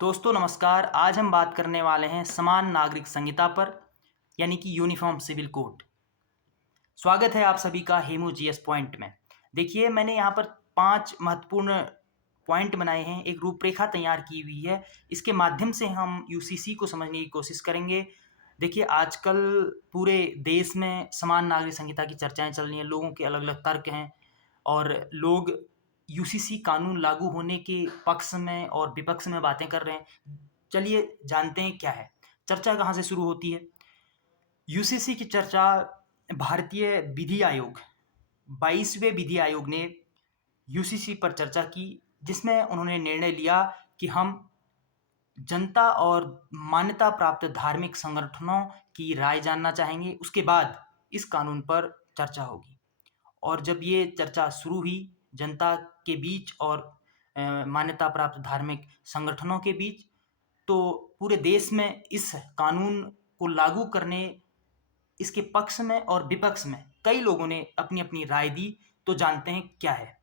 दोस्तों नमस्कार। आज हम बात करने वाले हैं समान नागरिक संहिता पर, यानी कि यूनिफॉर्म सिविल कोड। स्वागत है आप सभी का हेमू जीएस पॉइंट में। देखिए, मैंने यहाँ पर 5 महत्वपूर्ण पॉइंट बनाए हैं, एक रूपरेखा तैयार की हुई है। इसके माध्यम से हम यूसीसी को समझने की कोशिश करेंगे। देखिए, आजकल पूरे देश में समान नागरिक संहिता की चर्चाएं चल रही हैं, लोगों के अलग-अलग तर्क हैं और लोग यूसीसी कानून लागू होने के पक्ष में और विपक्ष में बातें कर रहे हैं। चलिए जानते हैं क्या है। चर्चा कहाँ से शुरू होती है? यूसीसी की चर्चा भारतीय विधि आयोग 22वें विधि आयोग ने यूसीसी पर चर्चा की, जिसमें उन्होंने निर्णय लिया कि हम जनता और मान्यता प्राप्त धार्मिक संगठनों की राय जानना चाहेंगे। उसके बाद इस कानून पर चर्चा होगी। और जब ये चर्चा शुरू हुई जनता के बीच और मान्यता प्राप्त धार्मिक संगठनों के बीच, तो पूरे देश में इस कानून को लागू करने, इसके पक्ष में और विपक्ष में कई लोगों ने अपनी अपनी राय दी। तो जानते हैं क्या है।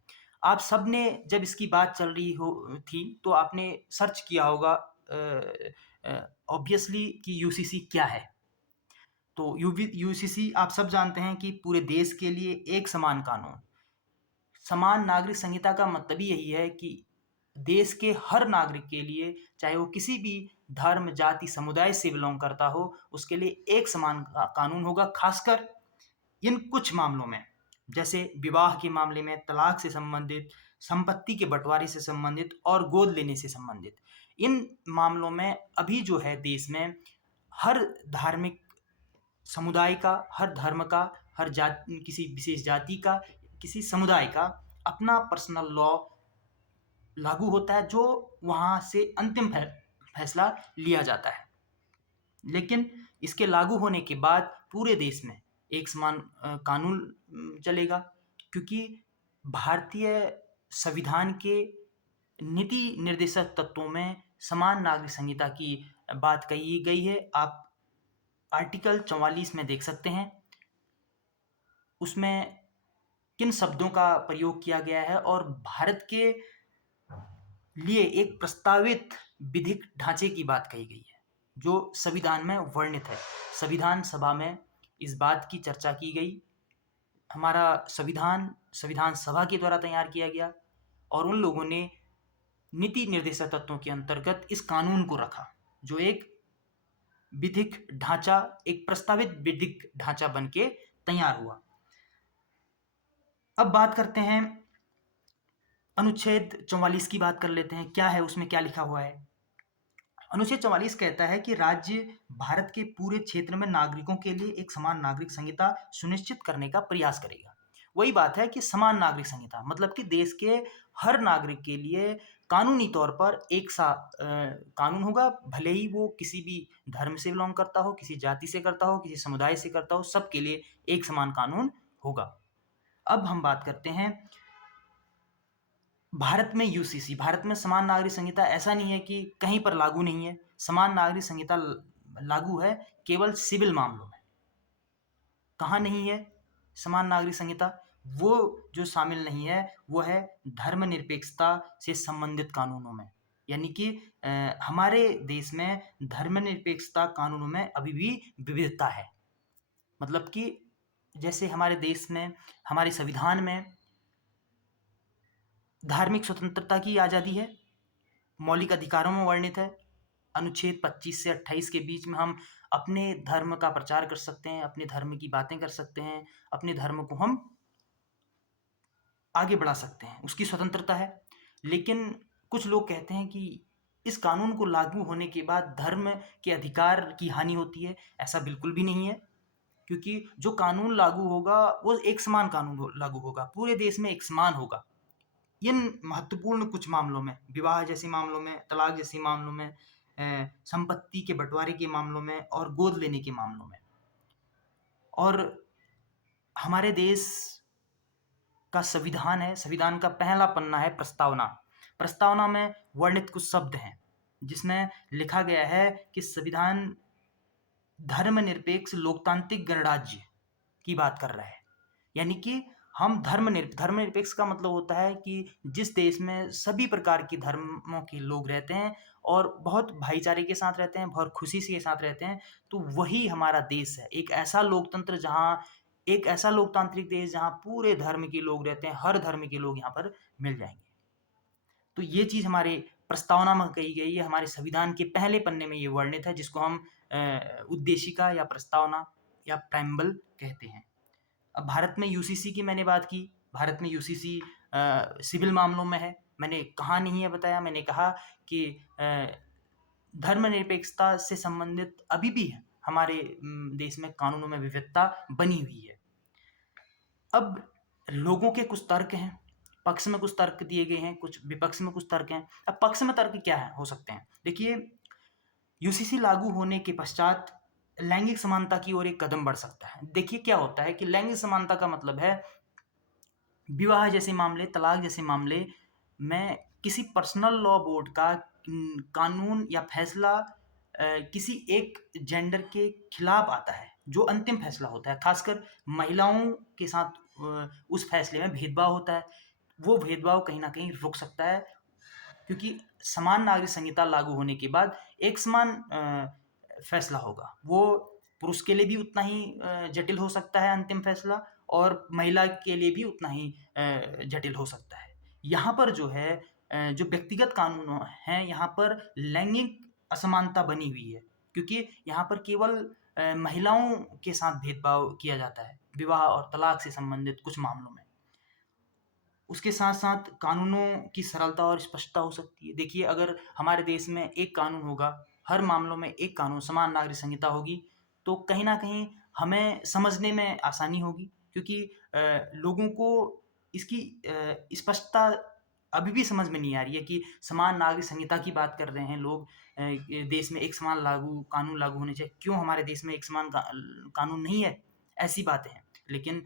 आप सब ने जब इसकी बात चल रही हो थी तो आपने सर्च किया होगा ऑब्वियसली कि यूसीसी क्या है। तो यूसीसी आप सब जानते हैं कि पूरे देश के लिए एक समान कानून। समान नागरिक संहिता का मतलब ही यही है कि देश के हर नागरिक के लिए, चाहे वो किसी भी धर्म, जाति, समुदाय से बिलोंग करता हो, उसके लिए एक समान कानून होगा। खासकर इन कुछ मामलों में, जैसे विवाह के मामले में, तलाक से संबंधित, संपत्ति के बंटवारे से संबंधित और गोद लेने से संबंधित। इन मामलों में अभी जो है देश में हर धार्मिक समुदाय का, हर धर्म का, हर किसी विशेष जाति का, किसी समुदाय का अपना पर्सनल लॉ लागू होता है, जो वहाँ से अंतिम फैसला लिया जाता है। लेकिन इसके लागू होने के बाद पूरे देश में एक समान कानून चलेगा, क्योंकि भारतीय संविधान के नीति निर्देशक तत्वों में समान नागरिक संहिता की बात कही गई है। आप आर्टिकल 44 में देख सकते हैं उसमें किन शब्दों का प्रयोग किया गया है और भारत के लिए एक प्रस्तावित विधिक ढांचे की बात कही गई है, जो संविधान में वर्णित है। संविधान सभा में इस बात की चर्चा की गई। हमारा संविधान सभा के द्वारा तैयार किया गया और उन लोगों ने नीति निर्देशक तत्वों के अंतर्गत इस कानून को रखा, जो एक विधिक ढांचा, एक प्रस्तावित विधिक ढांचा बन के तैयार हुआ। अब बात करते हैं अनुच्छेद 44 की बात कर लेते हैं। क्या है उसमें, क्या लिखा हुआ है? अनुच्छेद 44 कहता है कि राज्य भारत के पूरे क्षेत्र में नागरिकों के लिए एक समान नागरिक संहिता सुनिश्चित करने का प्रयास करेगा। वही बात है कि समान नागरिक संहिता मतलब कि देश के हर नागरिक के लिए कानूनी तौर पर एक सा कानून होगा, भले ही वो किसी भी धर्म से बिलोंग करता हो, किसी जाति से करता हो, किसी समुदाय से करता हो, सबके लिए एक समान कानून होगा। अब हम बात करते हैं भारत में यूसीसी, भारत में समान नागरिक संहिता ऐसा नहीं है कि कहीं पर लागू नहीं है। समान नागरिक संहिता लागू है केवल सिविल मामलों में। कहाँ नहीं है समान नागरिक संहिता? वो जो शामिल नहीं है वो है धर्मनिरपेक्षता से संबंधित कानूनों में। यानी कि हमारे देश में धर्मनिरपेक्षता कानूनों में अभी भी विविधता है। मतलब कि जैसे हमारे देश में, हमारे संविधान में धार्मिक स्वतंत्रता की आज़ादी है, मौलिक अधिकारों में वर्णित है। अनुच्छेद 25 से 28 के बीच में हम अपने धर्म का प्रचार कर सकते हैं, अपने धर्म की बातें कर सकते हैं, अपने धर्म को हम आगे बढ़ा सकते हैं, उसकी स्वतंत्रता है। लेकिन कुछ लोग कहते हैं कि इस कानून को लागू होने के बाद धर्म के अधिकार की हानि होती है। ऐसा बिल्कुल भी नहीं है, क्योंकि जो कानून लागू होगा वो एक समान कानून लागू होगा, पूरे देश में एक समान होगा। इन महत्वपूर्ण कुछ मामलों में, विवाह जैसे मामलों में, तलाक जैसे मामलों में, संपत्ति के बंटवारे के मामलों में और गोद लेने के मामलों में। और हमारे देश का संविधान है, संविधान का पहला पन्ना है प्रस्तावना। प्रस्तावना में वर्णित कुछ शब्द हैं जिसमें लिखा गया है कि संविधान धर्मनिरपेक्ष लोकतांत्रिक गणराज्य की बात कर रहा है। यानी कि हम धर्मनिरपेक्ष का मतलब होता है कि जिस देश में सभी प्रकार की धर्मों के लोग रहते हैं और बहुत भाईचारे के साथ रहते हैं, बहुत खुशी से के साथ रहते हैं, तो वही हमारा देश है। एक ऐसा लोकतांत्रिक देश जहाँ पूरे धर्म के लोग रहते हैं, हर धर्म के लोग यहाँ पर मिल जाएँगे। तो ये चीज़ हमारे प्रस्तावना में कही गई है, हमारे संविधान के पहले पन्ने में ये वर्णित है, जिसको हम उद्देशिका या प्रस्तावना या प्रेम्बल कहते हैं। अब भारत में यूसीसी की मैंने बात की। भारत में यूसीसी सिविल मामलों में है। मैंने कहाँ नहीं है बताया, मैंने कहा कि धर्मनिरपेक्षता से संबंधित अभी भी हमारे देश में कानूनों में विविधता बनी हुई है। अब लोगों के कुछ तर्क हैं, पक्ष में कुछ तर्क दिए गए हैं, कुछ विपक्ष में कुछ तर्क हैं। अब पक्ष में तर्क क्या है हो सकते हैं? देखिए, यूसीसी लागू होने के पश्चात लैंगिक समानता की ओर एक कदम बढ़ सकता है। देखिए क्या होता है कि लैंगिक समानता का मतलब है विवाह जैसे मामले, तलाक जैसे मामले में किसी पर्सनल लॉ बोर्ड का कानून या फैसला किसी एक जेंडर के खिलाफ आता है, जो अंतिम फैसला होता है। खासकर महिलाओं के साथ उस फैसले में भेदभाव होता है। वो भेदभाव कहीं न कहीं रुक सकता है, क्योंकि समान नागरिक संहिता लागू होने के बाद एक समान फैसला होगा। वो पुरुष के लिए भी उतना ही जटिल हो सकता है अंतिम फैसला, और महिला के लिए भी उतना ही जटिल हो सकता है। यहाँ पर जो है जो व्यक्तिगत कानून हैं, यहाँ पर लैंगिक असमानता बनी हुई है, क्योंकि यहाँ पर केवल महिलाओं के साथ भेदभाव किया जाता है, विवाह और तलाक से संबंधित कुछ मामलों में। उसके साथ-साथ कानूनों की सरलता और स्पष्टता हो सकती है। देखिए, अगर हमारे देश में एक कानून होगा, हर मामलों में एक कानून, समान नागरिक संहिता होगी, तो कहीं न कहीं हमें समझने में आसानी होगी, क्योंकि लोगों को इसकी स्पष्टता अभी भी समझ में नहीं आ रही है कि समान नागरिक संहिता की बात कर रहे हैं लोग। देश में एक समान कानून लागू होने चाहिए। क्यों हमारे देश में एक समान कानून नहीं है? ऐसी बातें हैं। लेकिन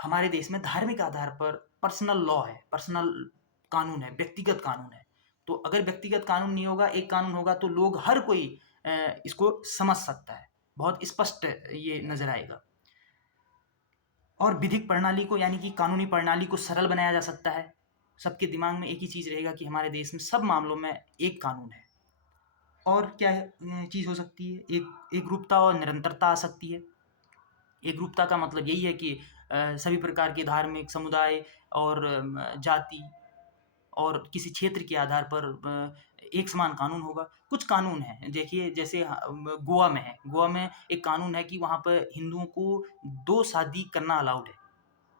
हमारे देश में धार्मिक आधार पर पर्सनल लॉ है, पर्सनल कानून है, व्यक्तिगत कानून है। तो अगर व्यक्तिगत कानून नहीं होगा, एक कानून होगा, तो लोग हर कोई इसको समझ सकता है। बहुत स्पष्ट ये नज़र आएगा। और विधिक प्रणाली को, यानी कि कानूनी प्रणाली को सरल बनाया जा सकता है। सबके दिमाग में एक ही चीज़ रहेगा कि हमारे देश में सब मामलों में एक कानून है। और क्या चीज़ हो सकती है? एकरूपता और निरंतरता आ सकती है। एकरूपता का मतलब यही है कि सभी प्रकार के धार्मिक समुदाय और जाति और किसी क्षेत्र के आधार पर एक समान कानून होगा। कुछ कानून हैं, देखिए जैसे गोवा में है। गोवा में एक कानून है कि वहाँ पर हिंदुओं को 2 शादी करना अलाउड है।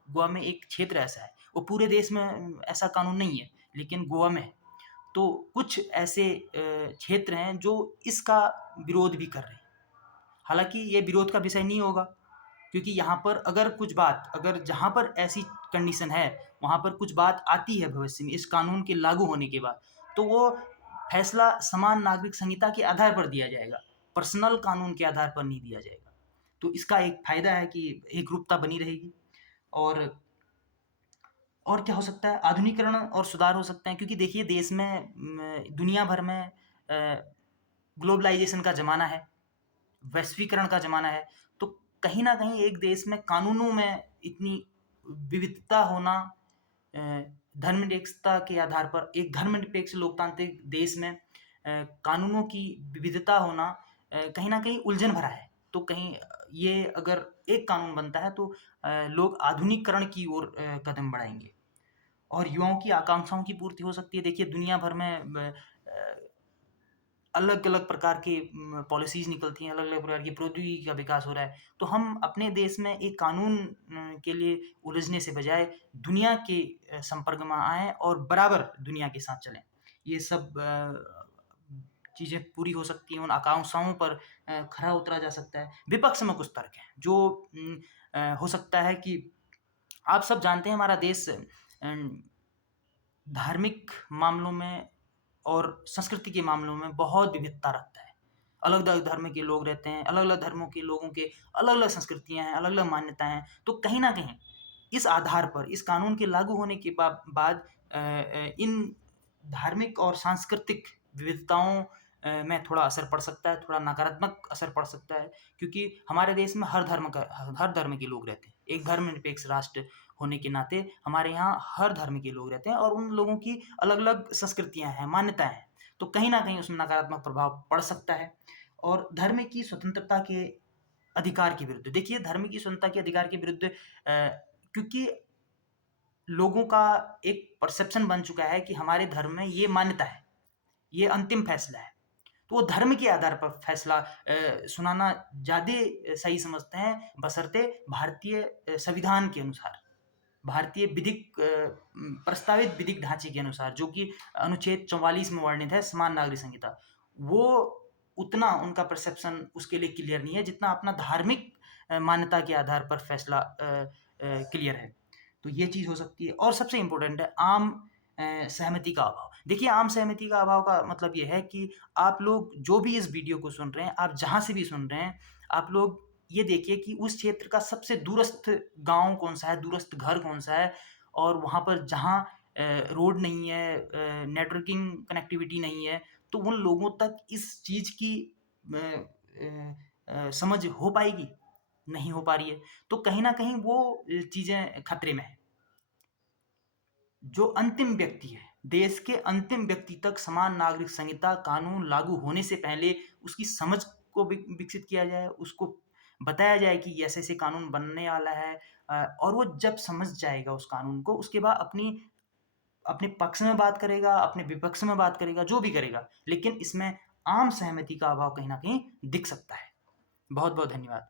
गोवा में एक क्षेत्र ऐसा है। वो पूरे देश में ऐसा कानून नहीं है, लेकिन गोवा में है। तो कुछ ऐसे क्षेत्र हैं जो इसका विरोध भी कर रहे हैं। हालाँकि ये विरोध का विषय नहीं होगा, क्योंकि यहाँ पर अगर जहाँ पर ऐसी कंडीशन है, वहाँ पर कुछ बात आती है भविष्य में इस कानून के लागू होने के बाद, तो वो फैसला समान नागरिक संहिता के आधार पर दिया जाएगा, पर्सनल कानून के आधार पर नहीं दिया जाएगा। तो इसका एक फ़ायदा है कि एकरूपता बनी रहेगी। और और क्या हो सकता है? आधुनिकीकरण और सुधार हो सकते हैं, क्योंकि देखिए देश में दुनिया भर में ग्लोबलाइज़ेशन का ज़माना है, वैश्वीकरण का ज़माना है। तो कहीं न कहीं एक देश में कानूनों में इतनी विविधता होना, अ, धर्मनिरपेक्षता के आधार पर एक धर्मनिरपेक्ष लोकतांत्रिक देश में कानूनों की विविधता होना कहीं न कहीं उलझन भरा है। तो कहीं ये अगर एक कानून बनता है, तो लोग आधुनिकीकरण की ओर कदम बढ़ाएँगे और युवाओं की आकांक्षाओं की पूर्ति हो सकती है। देखिए दुनिया भर में अलग-अलग प्रकार की पॉलिसीज़ निकलती हैं, अलग-अलग प्रकार की प्रौद्योगिकी का विकास हो रहा है। तो हम अपने देश में एक कानून के लिए उलझने से बजाय दुनिया के संपर्क में आएँ और बराबर दुनिया के साथ चलें। ये सब चीज़ें पूरी हो सकती हैं, उन आकांक्षाओं पर खरा उतरा जा सकता है। विपक्ष में कुछ तर्क हैं जो हो सकता है कि आप सब जानते हैं हमारा देश धार्मिक मामलों में और संस्कृति के मामलों में बहुत विविधता रखता है। अलग-अलग धर्म के लोग रहते हैं, अलग-अलग धर्मों के लोगों के अलग-अलग संस्कृतियाँ हैं, अलग-अलग मान्यताएँ हैं। तो कहीं न कहीं इस आधार पर, इस कानून के लागू होने के बाद इन धार्मिक और सांस्कृतिक विविधताओं में थोड़ा असर पड़ सकता है, थोड़ा नकारात्मक असर पड़ सकता है, क्योंकि हमारे देश में हर धर्म के लोग रहते हैं। एक धर्मनिरपेक्ष राष्ट्र होने के नाते हमारे यहाँ हर धर्म के लोग रहते हैं और उन लोगों की अलग-अलग संस्कृतियाँ हैं, मान्यताएँ हैं। तो कहीं न कहीं उसमें नकारात्मक प्रभाव पड़ सकता है। और धर्म की स्वतंत्रता के अधिकार के विरुद्ध, देखिए धर्म की स्वतंत्रता के अधिकार के विरुद्ध क्योंकि लोगों का एक परसेप्शन बन चुका है कि हमारे धर्म में ये मान्यता है, ये अंतिम फैसला है। तो वो धर्म के आधार पर फैसला सुनाना ज़्यादा सही समझते हैं, बशर्ते भारतीय संविधान के अनुसार, भारतीय प्रस्तावित विधिक ढांचे के अनुसार, जो कि अनुच्छेद 44 में वर्णित है, समान नागरिक संहिता। वो उतना उनका परसेप्शन उसके लिए क्लियर नहीं है जितना अपना धार्मिक मान्यता के आधार पर फैसला क्लियर है। तो ये चीज़ हो सकती है। और सबसे इम्पोर्टेंट है आम सहमति का अभाव। देखिए आम सहमति का अभाव का मतलब ये है कि आप लोग जो भी इस वीडियो को सुन रहे हैं, आप जहाँ से भी सुन रहे हैं, आप लोग ये देखिए कि उस क्षेत्र का सबसे दूरस्थ गाँव कौन-सा है, दूरस्थ घर कौन-सा है, और वहाँ पर जहाँ रोड नहीं है, नेटवर्किंग कनेक्टिविटी नहीं है, तो उन लोगों तक इस चीज़ की समझ हो पाएगी? नहीं हो पा रही है। तो कहीं न कहीं वो चीज़ें खतरे में हैं। जो अंतिम व्यक्ति है, देश के अंतिम व्यक्ति तक समान नागरिक संहिता कानून लागू होने से पहले उसकी समझ को विकसित किया जाए, उसको बताया जाए कि ऐसे-ऐसे कानून बनने वाला है, और वो जब समझ जाएगा उस कानून को, उसके बाद अपने पक्ष में बात करेगा, अपने विपक्ष में बात करेगा, जो भी करेगा। लेकिन इसमें आम सहमति का अभाव कहीं न कहीं दिख सकता है। बहुत-बहुत धन्यवाद।